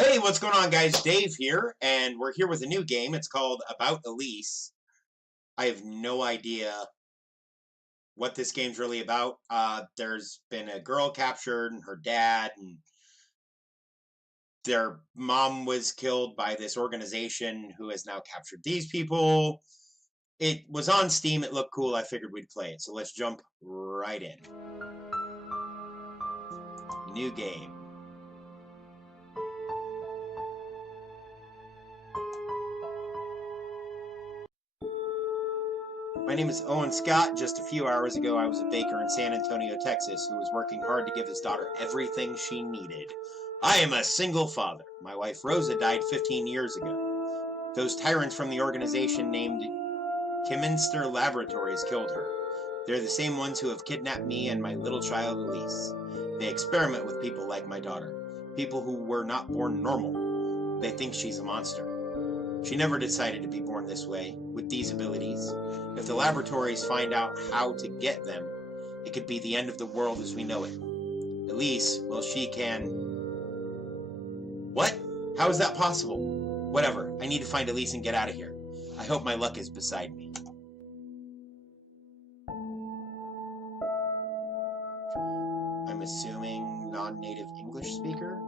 Hey, what's going on, guys? Dave here, and we're here with a new game. It's called About Elise. I have no idea what this game's really about. There's been a girl captured, and her dad, and their mom was killed by this organization who has now captured these people. It was on Steam. It looked cool. I figured we'd play it. So let's jump right in. New game. My name is Owen Scott. Just a few hours ago, I was a baker in San Antonio, Texas, who was working hard to give his daughter everything she needed. I am a single father. My wife Rosa died 15 years ago. Those tyrants from the organization named Kiminster Laboratories killed her. They're the same ones who have kidnapped me and my little child Elise. They experiment with people like my daughter, people who were not born normal. They think she's a monster. She never decided to be born this way, with these abilities. If the laboratories find out how to get them, it could be the end of the world as we know it. Elise, well, she can... What? How is that possible? Whatever, I need to find Elise and get out of here. I hope my luck is beside me. I'm assuming non-native English speaker?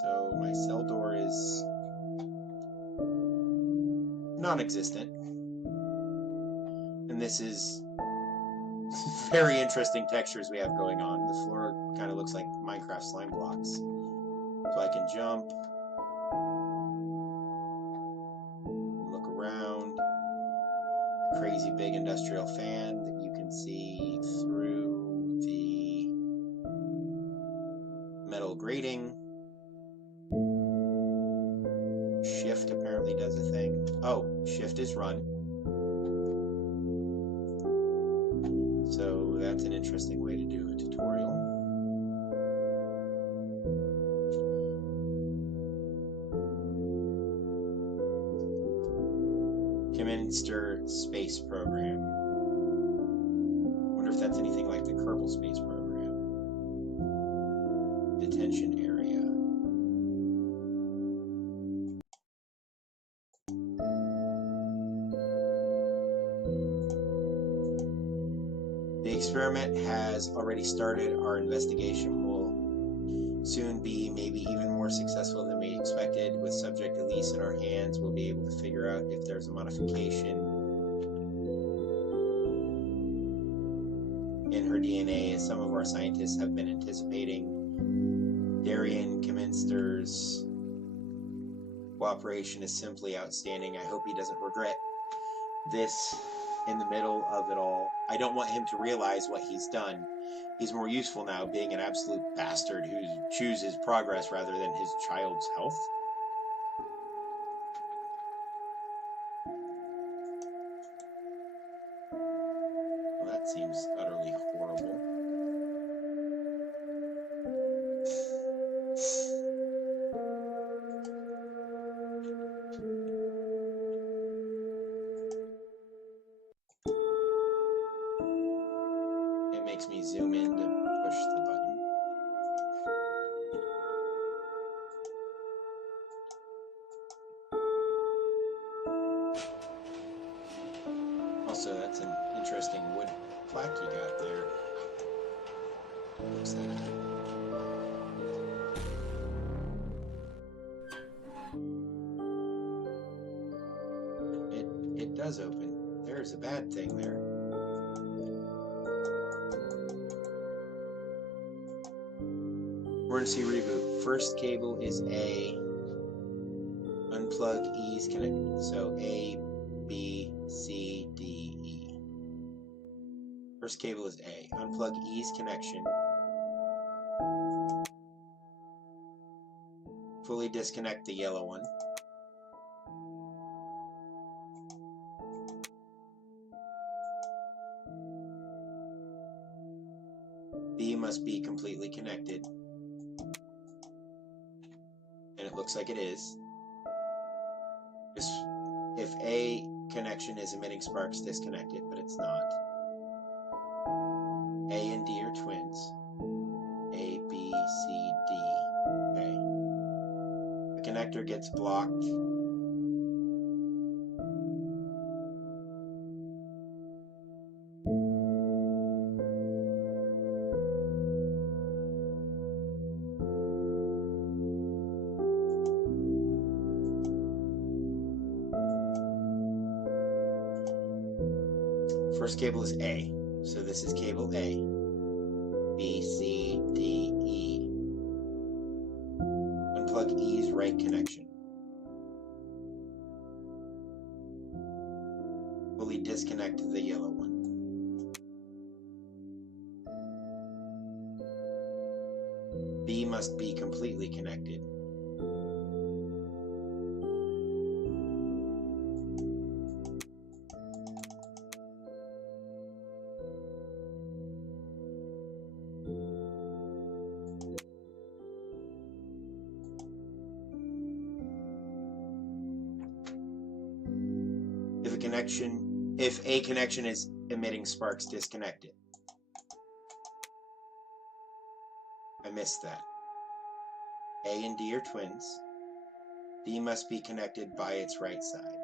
So my cell door is non-existent. And this is very interesting textures we have going on. The floor kind of looks like Minecraft slime blocks. So I can jump, look around. A crazy big industrial fan that you can see through the metal grating. Shift apparently does a thing. Oh, shift is run. So that's an interesting way to do a tutorial. Kiminster Space Program. Wonder if that's anything like the Kerbal Space Program. Detention area. The experiment has already started. Our investigation will soon be maybe even more successful than we expected. With subject Elise in our hands, we'll be able to figure out if there's a modification in her DNA, as some of our scientists have been anticipating. Darian Kiminster's cooperation is simply outstanding. I hope he doesn't regret this in the middle of it all. I don't want him to realize what he's done. He's more useful now, being an absolute bastard who chooses progress rather than his child's health. Well, that seems utterly horrible. It makes me zoom in to push the button. Also, that's an interesting wood plaque you got there. Looks like it does open. There's a bad thing there. Emergency reboot. First cable is A. Unplug E's connect. So A, B, C, D, E. First cable is A. Unplug E's connection. Fully disconnect the yellow one. B must be completely connected. And it looks like it is. If A connection is emitting sparks, disconnect it, but it's not. A and D are twins. A, B, C, D. Okay. The connector gets blocked. First cable is A, so this is cable A. B, C, D, E. Unplug E's right connection. Fully disconnect the yellow one. B must be completely connected. If a connection is emitting sparks, disconnect it. I missed that. A and D are twins. D must be connected by its right side.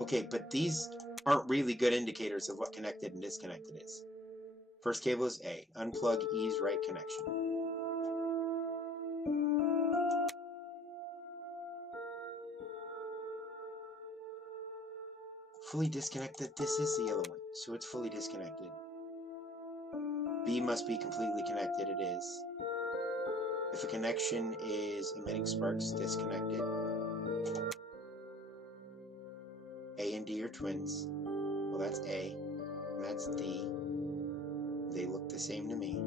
Okay, but these aren't really good indicators of what connected and disconnected is. First cable is A. Unplug E's right connection. Fully disconnected. This is the yellow one, so it's fully disconnected. B must be completely connected. It is. If a connection is emitting sparks, disconnect it. A and D are twins. Well, that's A, and that's D. They look the same to me.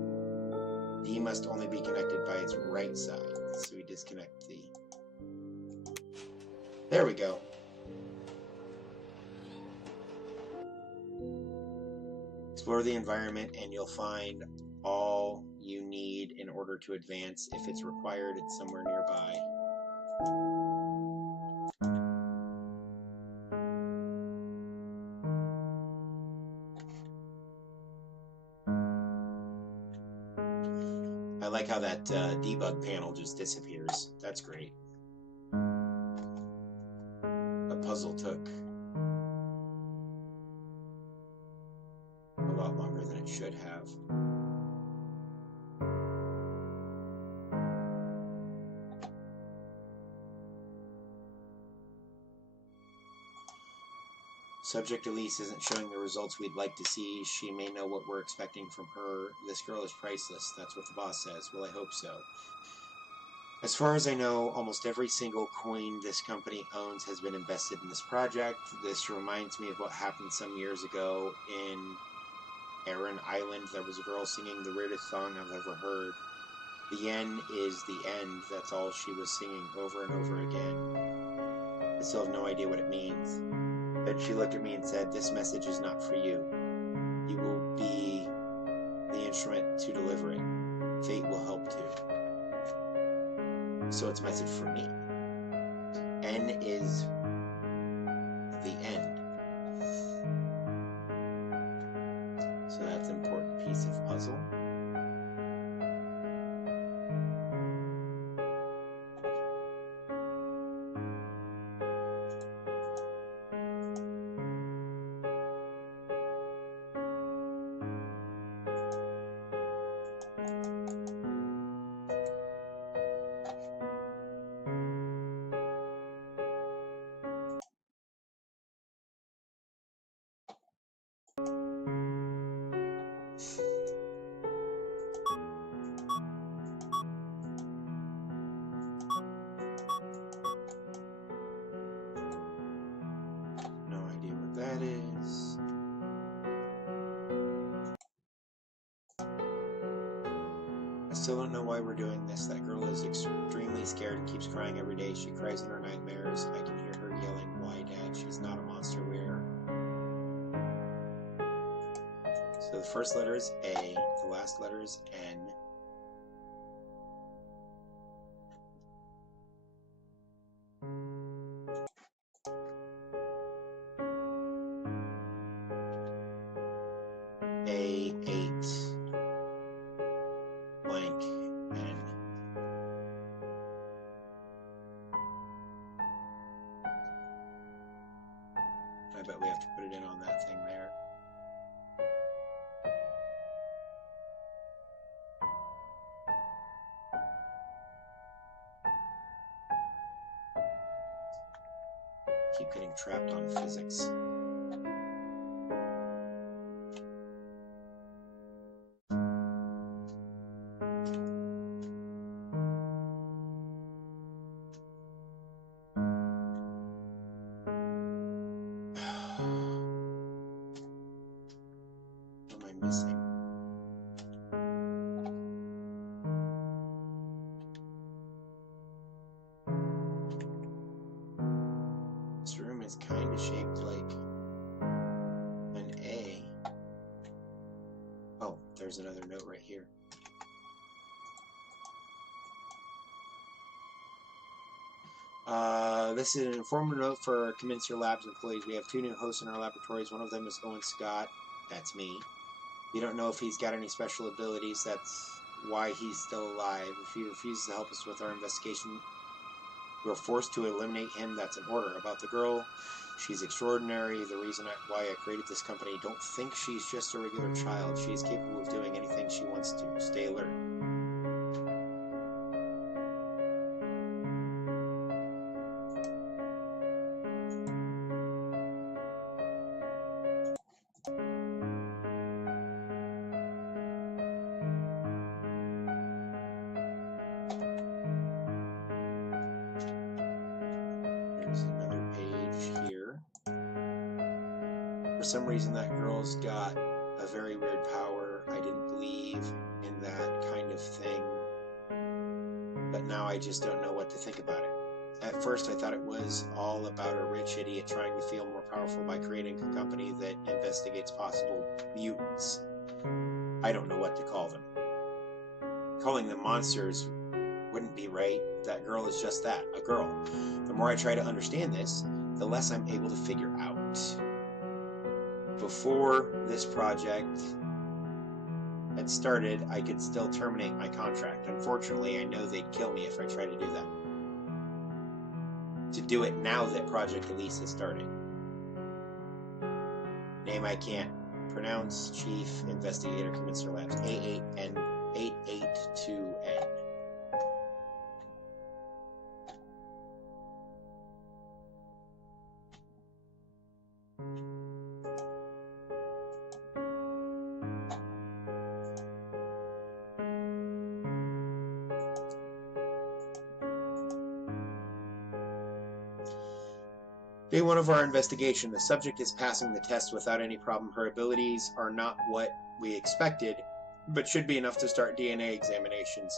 D must only be connected by its right side, so we disconnect D. There we go. Explore the environment and you'll find all you need in order to advance. If it's required, it's somewhere nearby. I like how that debug panel just disappears. That's great. The puzzle took a lot longer than it should have. Subject Elise isn't showing the results we'd like to see. She may know what we're expecting from her. This girl is priceless. That's what the boss says. Well, I hope so. As far as I know, almost every single coin this company owns has been invested in this project. This reminds me of what happened some years ago in Aran Island. There was a girl singing the weirdest song I've ever heard. The end is the end. That's all she was singing over and over again. I still have no idea what it means. But she looked at me and said, "This message is not for you. You will be the instrument to deliver it. Fate will help too." So it's a message for me. N is the end. So that's an important piece of puzzle. That is. I still don't know why we're doing this. That girl is extremely scared and keeps crying every day. She cries in her nightmares. I can hear her yelling, "Why, Dad? She's not a monster. Where?" the first letter is A, the last letter is N. A8 blank N. I bet we have to put it in on that thing there. Keep getting trapped on physics. What am I missing? This room is kind of shaped like an A. Oh, there's another note right here. This is an informative note for Commencer Labs employees. We have 2 new hosts in our laboratories. One of them is Owen Scott. That's me. We don't know if he's got any special abilities. That's why he's still alive. If he refuses to help us with our investigation, we're forced to eliminate him. That's an order. About the girl, she's extraordinary. The reason why I created this company. Don't think she's just a regular child. She's capable of doing anything she wants to. Stay alert. There's another page here. For some reason, that girl's got a very weird power. I didn't believe in that kind of thing, but now I just don't know what to think about it. At first, I thought it was all about a rich idiot trying to feel more powerful by creating a company that investigates possible mutants. I don't know what to call them. Calling them monsters wouldn't be right. That girl is just that, a girl. The more I try to understand this, the less I'm able to figure out. Before this project had started, I could still terminate my contract. Unfortunately, I know they'd kill me if I try to do that. To do it now that Project Elise has started. Name I can't pronounce. Chief Investigator, Commencer Labs. A8N 882N. Day 1 of our investigation. The subject is passing the test without any problem. Her abilities are not what we expected, but should be enough to start DNA examinations.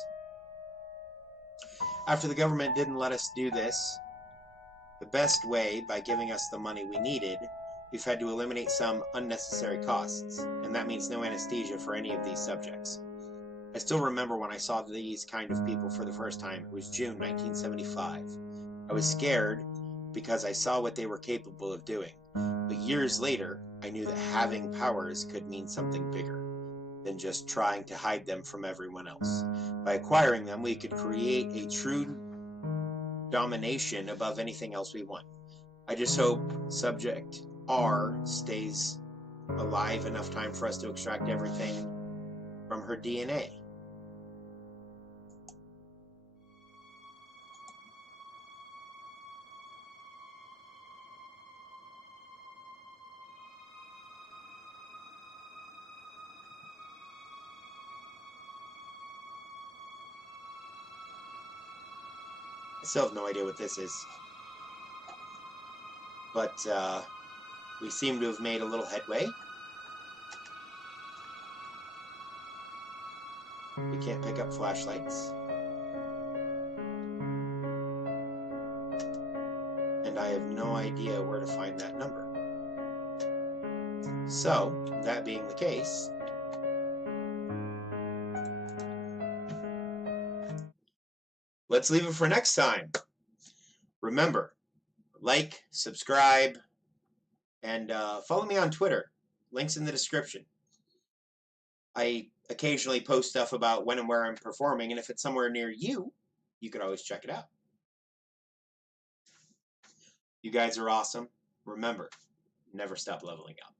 After the government didn't let us do this the best way by giving us the money we needed, we've had to eliminate some unnecessary costs, and that means no anesthesia for any of these subjects. I still remember when I saw these kind of people for the first time. It was June 1975. I was scared because I saw what they were capable of doing. But years later, I knew that having powers could mean something bigger than just trying to hide them from everyone else. By acquiring them, we could create a true domination above anything else we want. I just hope Subject R stays alive enough time for us to extract everything from her DNA. I still have no idea what this is, but we seem to have made a little headway. We can't pick up flashlights. And I have no idea where to find that number. So, that being the case, Let's leave it for next time. Remember, like, subscribe, and follow me on Twitter. Links in the description. I occasionally post stuff about when and where I'm performing, and if it's somewhere near you, you can always check it out. You guys are awesome. Remember, never stop leveling up.